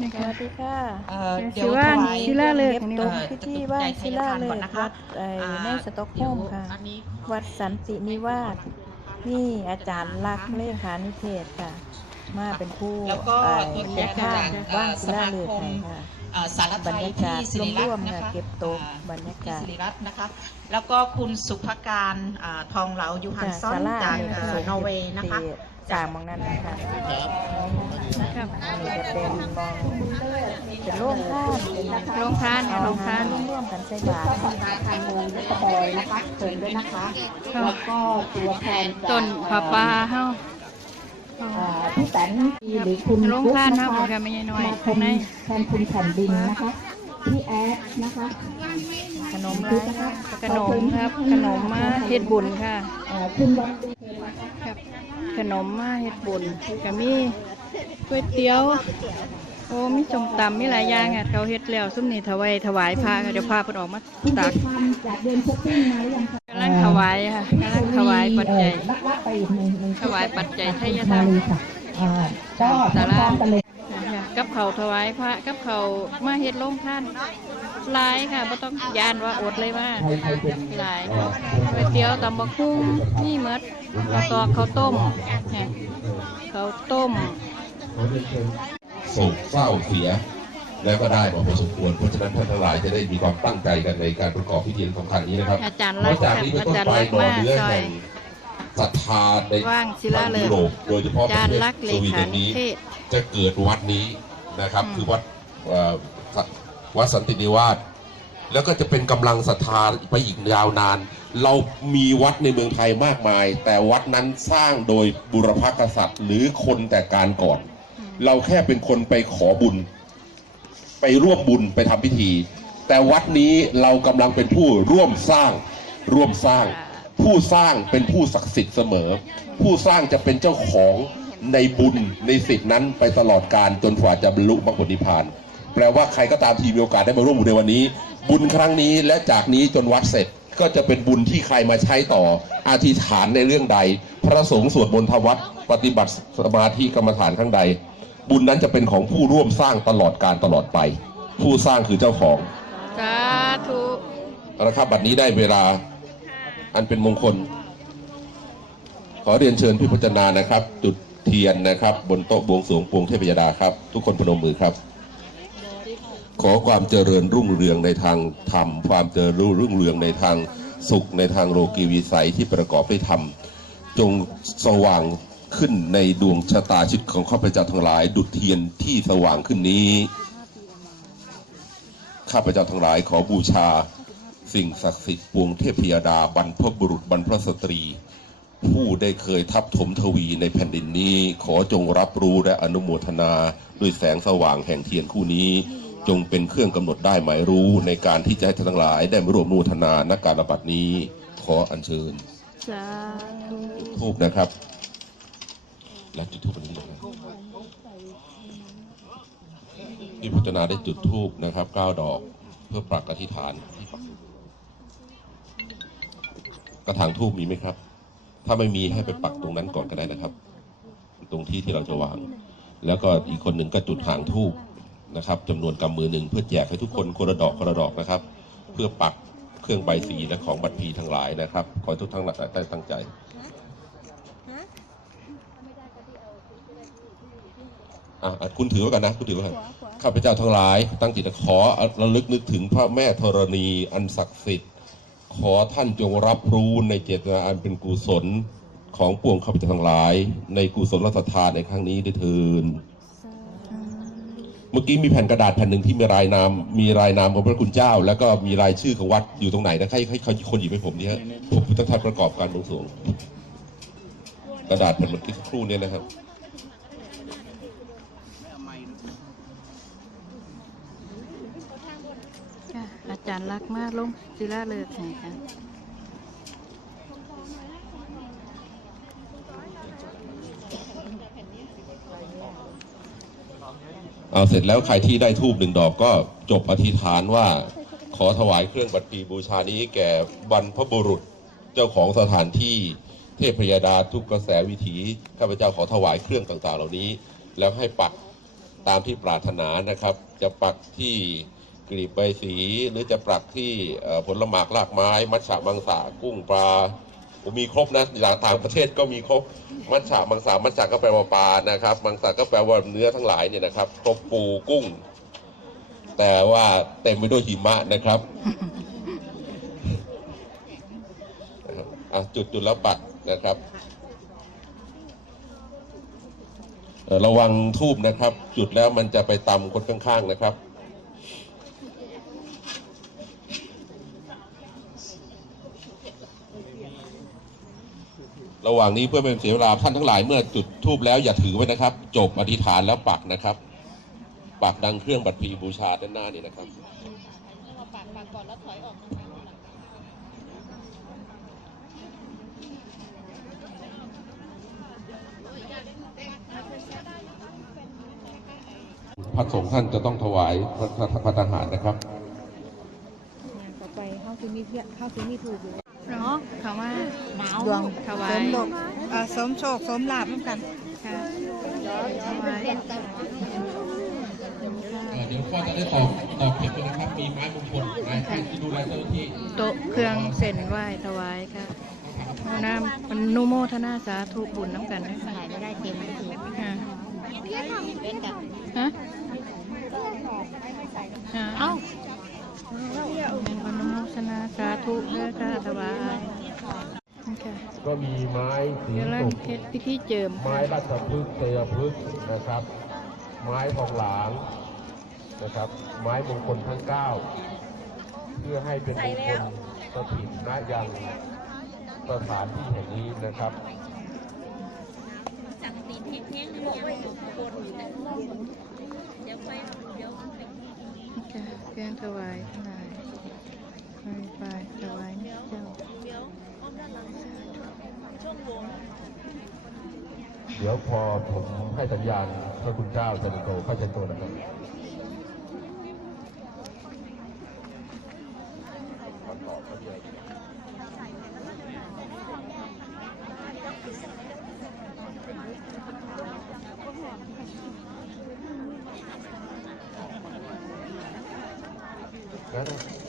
นี่สค่ะวัสดีค่ะ เอ่อเดี๋เดี๋ยยววศิถลาวายศิลาฤกษ์เก็บตรงพิธีไหว้ศิลาฤกษ์วัดไอ้ในสต็อกโฮล์มค่ะ อันนี้วัดสันตินิวาสนี่อาจารย์ลักษณ์เลขานิเทศค่ะ มาเป็นผู้แล้วก็เอ่อตัวแทเก็บนข้างจากว่างเอ่อศิลาฤกษ์สมาคมให้ค่ะเอ่อ สารไทบรรยยากาที่ศศิริรัตร่วมน์ๆนะค่ะคะเก็บโต๊ะอ่บรรยากาศที่ศิริรัตน์นะคะ แล้วก็คุณสุภการอ่าทองเหลายูฮันซอนจากเอ่อนอร์เวย์นะคะสามมองนั้นนะคะนะครับอันนี้จะเป็นมองเป็นโรงทานเป็นนะคะโรงทานค่ะโรงทานร่วมๆกันใส่บาตรสภาทางเมืองยศบอยนะคะเชิญด้วยนะคะ แล้วก็ตัวแทนจากต้นผาป่าเฮาเอ่อ พี่แตนหรือคุณโรงทานเฮาผมก็ไม่ใช่น้อยมาข้างในแทนคุณแผ่นดินนะคะพี่แอดนะคะขนมไรนะคะขนมครับ ขนมมาเฮ็ดบุญค่ะเอ่อคุณวันดีนะคะครับขนมมาเฮ็ดบุญก็มีก๋วยเตี๋ยวโอ้มีส้มตำมีหลายอย่างอะเขาเฮ็ดแล้วซุมนี้ถวายถวายพระค่ะเดี๋ยวพาเพิ่นออกมาคุณตัจะกทำจากเดินช้อปปิ้งมาหรือยัง คะกำลังถวายค่ะกำลังถวายปัจจัยเอ่อลักลักไปอีกหนึ่งหนึ่งถวายปัจจัยทายธรรมมาเลยค่ะอ่าก็พร้อมๆกันเลยค่ะกับเขาวถวายพระกับเขาวมาเฮ็ดโรงท่านหลายค่ะบ่ต้องยานว่าอดเลยว่าหลายก๋วยเตี๋ยวตำบักหุ่งนี่หมดแล้วก็ข้าวต้มค่ะข้าวต้มโศกเศร้าเสีย แล้วก็ได้มาพอสมควรเพราะฉะนั้นท่านทั้งหลายจะได้มีความตั้งใจกันในการประกอบพิธีสำคัญนี้นะครับอาจารย์เพรักราะจากนี้เป็นต้นไปอาจารย์รักนอนมากเนื้อซอยแห่งศรัทธาในว่างศิลาฤกษ์ยุโรปโดยเฉพาะอาปจาระรเทย์ศรักเลสวีขาเดนนินี้เทศจะเกิดวัดนี้นะครับอืมคือวัดเอ่อวัดสันตินิวาสแล้วก็จะเป็นกำลังศรัทธาไปอีกยาวนาน เรามีวัดในเมืองไทยมากมาย แต่วัดนั้นสร้างโดยบุรพกษัตริย์ หรือคนแต่การก่อน เราแค่เป็นคนไปขอบุญ ไปร่วมบุญไปทำพิธี แต่วัดนี้เรากำลังเป็นผู้ร่วมสร้างร่วมสร้าง ผู้สร้างเป็นผู้ศักดิ์สิทธิ์เสมอ ผู้สร้างจะเป็นเจ้าของในบุญในสิทธินั้นไปตลอดการจนกว่าจะบรรลุมรรคผลนิพพาน แปลว่าใครก็ตามที่มีโอกาสได้มาร่วมบุญในวันนี้ บุญครั้งนี้และจากนี้จนวัดเสร็จก็จะเป็นบุญที่ใครมาใช้ต่ออธิษฐานในเรื่องใด พระสงฆ์สวดมนต์ทวัดปฏิบัติสมาธิกรรมฐานข้างใด บุญนั้นจะเป็นของผู้ร่วมสร้างตลอดการตลอดไป ผู้สร้างคือเจ้าของสาธุเอาละครับบัดนี้ได้เวลาอันเป็นมงคล ขอเรียนเชิญพี่พจนานะครับ จุดเทียนนะครับ บนโต๊ะบวงสรวงปวงเทพยดาครับ ทุกคนพนมมือครับ ขอความเจริญรุ่งเรืองในทางธรรม ความเจริญรุ่งเรืองในทางสุขในทางโลกีวิสัยที่ประกอบด้วยธรรม จงสว่าง ขึ้นในดวงชะตาชีวิตของข้าพเจ้าทั้งหลาย ดุจเทียนที่สว่างขึ้นนี้ ข้าพเจ้าทั้งหลายขอบูชา สิ่งศักดิ์สิทธิ์ปวงเทพยดาบรรพบุรุษบรรพสตรี ผู้ได้เคยทับถมทวีในแผ่นดินนี้ ขอจงรับรู้และอนุโมทนาด้วยแสงสว่างแห่งเทียนคู่นี้ จงเป็นเครื่องกำหนดได้หมายรู้ในการที่จะให้ท่านทั้งหลาย ได้มาร่วมอนุโมทนานักการระบัดนี้ ขออัญเชิญสาธุทูบนะครับ แล้วจุดทูบอันนี้เลยนะพี่พัฒนาได้จุดทูบนะครับเก้าดอกเพื่อปรักอธิษฐานที่ปักกระถางทูบมีไหมครับ ถ้าไม่มีให้ไปปักตรงนั้นก่อนก็ได้นะครับ ตรงที่ที่เราจะวาง แล้วก็อีกคนหนึ่งก็จุดหางทูบนะครับจำนวนกำมือหนึ่งเพื่อแจกให้ทุกคนคนละดอกคนละดอกนะครับ เพื่อปักเครื่องใบสีและของบัตรพีทั้งหลายนะครับ ขอทุกท่านได้ตั้งใจ อะอะคุณถือไว้กันนะคุณถือไว้กันข้าพเจ้าทั้งหลาย ตั้งจิตขอระลึกนึกถึงพระแม่ธรณีอันศักดิ์สิทธิ์ ขอท่านจงรับรู้ในเจตนาอันเป็นกุศลของปวงข้าพเจ้าทั้งหลาย ในกุศลรัตทานในครั้งนี้ด้วยเทินเมื่อกี้มีแผ่นกระดาษแผ่นหนึ่งที่มีรายนามมีรายนามของพระคุณเจ้า แล้วก็มีรายชื่อของวัดอยู่ตรงไหนนะให้ให้ให้คนหยิบให้ผมดิฮะผมต้องทำประกอบการบวงสรวงกระดาษแผ่นเมื่อกี้สักครู่เนี่ยนะครับ ค่ะอา จารย์รักมากลงศิลาฤกษ์ให้ค่ะเอาเสร็จแล้วใครที่ได้ทูบหนึ่งดอกก็จบอธิษฐานว่า ขอถวายเครื่องบัตรปีบูชานี้แก่บรรพบุรุษเจ้าของสถานที่เทพยดาทุกกระแสวิถีข้าพเจ้าขอถวายเครื่องต่างๆ เหล่านี้ แล้วให้ปักตามที่ปรารถนานะครับ จะปักที่ กลีบใบสีหรือจะปักที่ผลหมากรากไม้ มัชฉะมังสากุ้งปลามีครบนะอย่างต่างประเทศก็มีครบ มัชฉะมังสามัชฉะก็แปลว่าปลานะครับ มังสาก็แปลว่าเนื้อทั้งหลายเนี่ยนะครับ ครบปูกุ้ง แต่ว่าเต็มไปด้วยหิมะนะครับจุดจุดแล้วปักนะครับระวังทูบนะครับ จุดแล้วมันจะไปตำคนข้างๆนะครับ ระหว่างนี้เพื่อเป็นเสียเวลาท่านทั้งหลายเมื่อจุดทูบแล้วอย่าถือไว้นะครับ จบอธิษฐานแล้วปักนะครับ ปักดังเครื่องบัตรพีบูชาด้านหน้านี่นะครับพระสงฆ์ท่านจะต้องถวายพระพระพระทหารนะครับ ต่อไปเข้าคือมีเพียเข้าคือมีถูกอยู่ เนาะเขาว่าหนาวดวงถวายสมดกเอ่อสมโชคสมลาบน้ำกันค่ะถวายเดี๋ยวพ่อจะได้ตอบตอบผิดด้วยนะครับ มีไม้มงคลไม้ให้ที่ดูแลเจ้าหน้าที่ โต๊ะเครื่องเส้นไหว้ถวายค่ะเอาน้ำมันนุโมทนาสาธุบุญน้ำกันนะคะถ่ายไม่ได้เต็มที่ค่ะเป็นกับฮะฮะเอ้าเป็นอนุโมทนาสาธุเด้อค่ะถวายค่ะ ก็มีไม้สีกำลังสุกเฮ็ดพิธีเจิม ไม้ราชพฤกษ์เตยพฤกษ์นะครับ ไม้ทองหลางนะครับ ไม้มงคลทั้งเก้าเพื่อให้เป็นมงคลสถิตณยังสถานที่แห่งนี้นะครับค่ะเครื่องถวายทั้งหลายไปไปถวายเจ้า เดี๋ยวพอผมให้สัญญาณพระคุณเจ้าจะโตเข้าเชิญตัวนะครับว่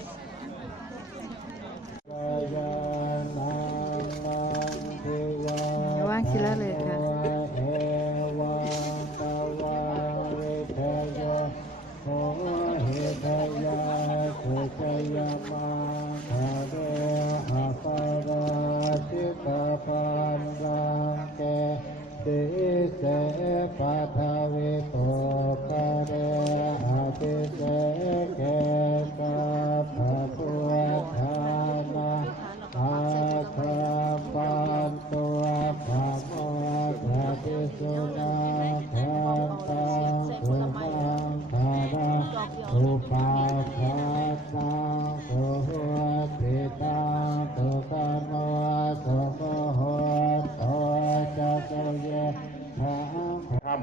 ข้าม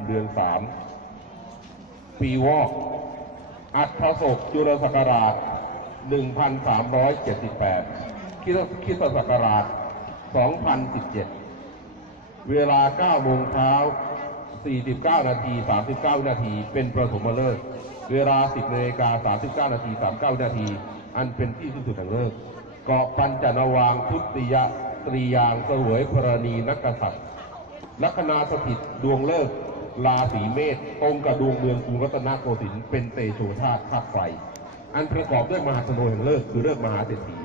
เดือนสามปีวอก อัฐศกจุลศักราช 1378คริสตคริสตศักราช 2017 เวลา9โมงเช้า 49 นาที 39วินาที เป็นประถมฤกษ์เวลา 10นาฬิกา 39 นาที 39วินาที อันเป็นที่สิ้นสุดแห่งฤกษ์เกาะปัญจนวางทุติยตรียางเสวยพรณีนักษัตริย์ลัคนาสถิตดวงเลิก ราศีเมษตรงกับดวงเมืองกรุงรัตนโกสินทร์เป็นเตโชธาตุธาตุไฟอันประกอบด้วยมหาสโนแห่งเลิกคือเลิกมหาเศรษฐี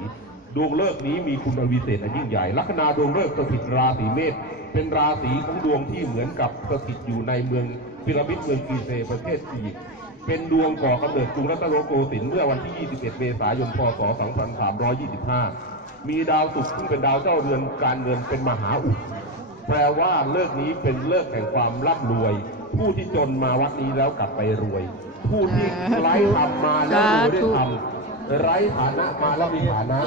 ดวงเลิกนี้มีคุณวิเศษอันยิ่งใหญ่ ลัคนาดวงเลิกสถิตราศีเมษเป็นราศีของดวงที่เหมือนกับสถิตอยู่ในเมืองพีระมิดเมืองกีเซประเทศอียิปต์เป็นดวงก่อกำเนิดกรุงรัตนโกสินทร์เมื่อวันที่ 21 เมษายน พศ 2325 มีดาวศุกร์ซึ่งเป็นดาวเจ้าเรือนการเงินเป็นมหาอุด แปลว่าเลิกนี้เป็นเลิกแห่งความร่ำรวย ผู้ที่จนมาวัดนี้แล้วกลับไปรวย ผู้ที่ไร้ทำมาแล้วรวยได้ทำไร้ฐานะมาแล้วมีฐานะ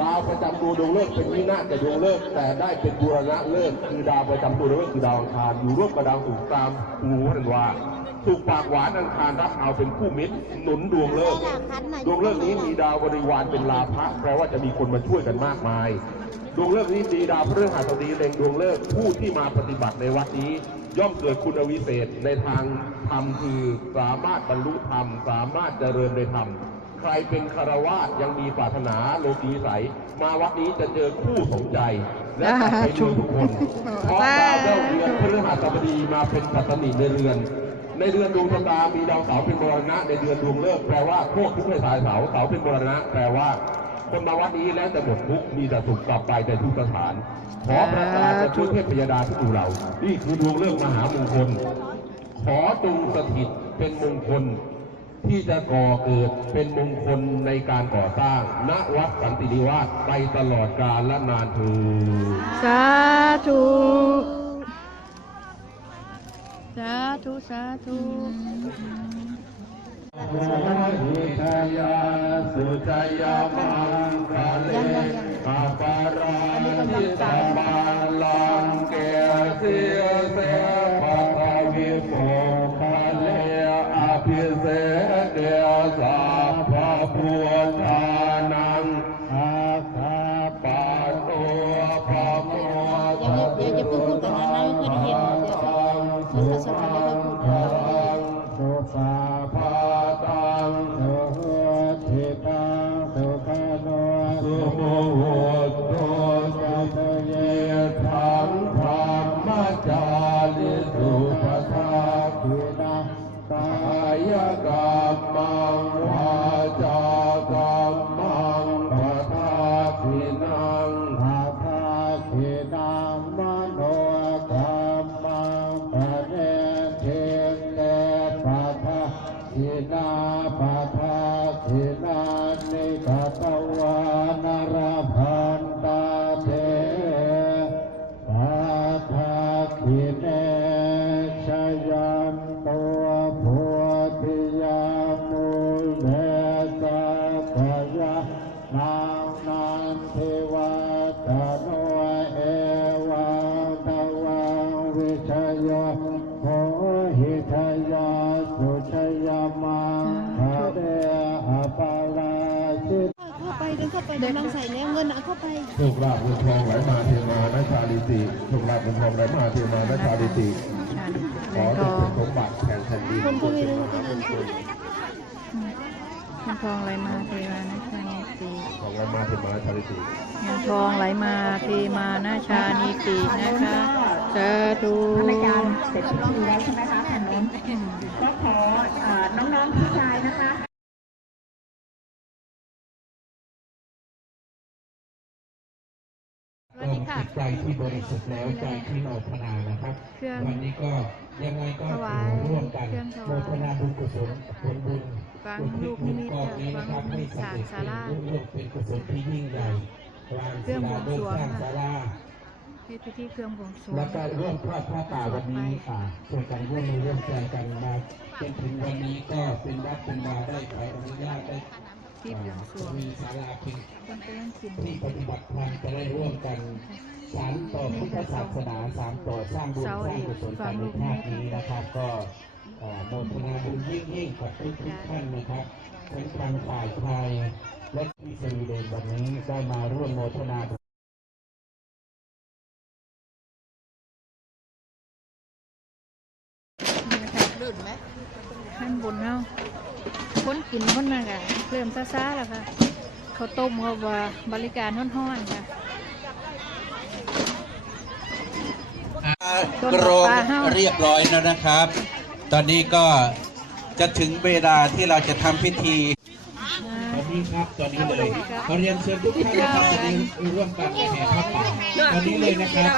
ดาวประจำตัวดวงเลิกเป็นวินาศแก่ดวงเลิกแต่ได้เป็นบูรณะเลิกคือดาวประจำตัวดวงเลิกคือดาวอังคารอยู่ร่วมกับดาวศุกร์ตามหูนันว่าถูกปากหวานอังคารรับเอาเป็นคู่มิตรหนุนดวงเลิก ดวงเลิกนี้มีดาวบริวารเป็นลาภะแปลว่าจะมีคนมาช่วยกันมากมาย ดวงเลิกนี้ดีดาวพฤหัสบดีเล็งดวงเลิกผู้ที่มาปฏิบัติในวัดนี้ ย่อมเกิดคุณวิเศษในทางธรรมคือสามารถบรรลุธรรม สามารถเจริญในธรรม ใครเป็นคารวาสยังมีปรารถนาโลกีใสมาวัดนี้จะเจอคู่สมใจ และกลับไปด้วยทุกคนเพราะดาวเจ้าเรือนพฤหัสบดีมาเป็นปัตตนิในเรือนในเดือนดวงชะตามีดาวเสาเป็นมรณะ ในเดือนดวงเลิกแปลว่าโคตรทุกข์ในสายเสาเสาเป็นมรณะ แปลว่า คนมาวัดนี้แล้วแต่หมดทุกข์มีแต่สุขกลับไปแต่ทุกสถาน ขอประทานจะช่วยเทพยดาที่ดูเรา นี่คือดวงเลิกษ์มหามงคล ขอจงสถิตเป็นมงคลที่จะก่อเกิดเป็นมงคลในการก่อสร้าง ณวัดสันตินิวาสไปตลอดกาลและนานเทือญสาธุ สาธุ สาธุ สุชยาสุชยามังคะเลอาปารานิตามาลังเกเสีย กรรมังวา ติโชคลาภเงินทองไหลมาเทมานะชาลิติขอทจงอเป็นงสมบัติแห่งแผ่นดินคนก็ไม่รู้ก็ยืนคุยเงินทองไหลมาเทมานะชานิติของไหลมาเทมานะชาลิติเงินทองไหลมาเทมานะชานิตินะคะสาธุท่านอาจารย์เสร็จพิธีแล้วใช่ไหมคะทางโน้นก็ขอเอ่อน้องๆผู้ชายนะคะ สวัสดีค่ะใจที่บริสุทธิ์แล้วใจที่โมทนานะครับเครื่องวันนี้ก็ยังไงก็ถวายร่วมกันเครื่องถวายโมทนาบุญกุศลผลบุญฟังอุทิศลูกนิบุญมิตกองนี้นะครับฟังให้สำเร็จศาลาเป็นรุ่งเรืองเป็นกุศลที่ยิ่งใหญ่กลางเครื่ศิองบลาวงเดินสรวงสร้างค่ะศาลาเฮ็ดพิธีเครื่องบวงสรวงแล้วก็ร่วมทอดผ้าป่าวันนี้อ่าช่วยกันร่วมมือร่วมใจกันมาจนถึงวันนี้ก็เป็นวัดเป็นวาได้ขออนุญาตได้ ที่บวงสรวงมีศาลาพียงคนก็ยังกินที่ปฏิบัติธรรมจะได้ร่วมกันสานต่อพุทธศาสนาสานต่อสร้างบุญสร้างกุศลกันในชาตินี้นะครับ ก็โมทนาบุญยิ่งยิ่งๆกับทุกทุกๆท่านนะครับทั้งทางฝ่ายไทยและที่สวีเดนวันนี้ได้มาร่วมโมทนาบุญลื่นไหมขั้นบนเฮา คนกินคนน่ะค่ะเริ่มซ่าๆแล้วค่ะข้าวต้มเขาว่าบริการฮ้อนๆค่ะต้นกรงปลาเฮ้าเรียบร้อยแล้วนะครับ ตอนนี้ก็จะถึงเวลาที่เราจะทำพิธีตอนนี้ครับตอนนี้เลยขอเรียนเชิญทุกท่านนะครับจะได้ร่วมกันแห่ผ้าป่าตอนนี้เลยนะครับ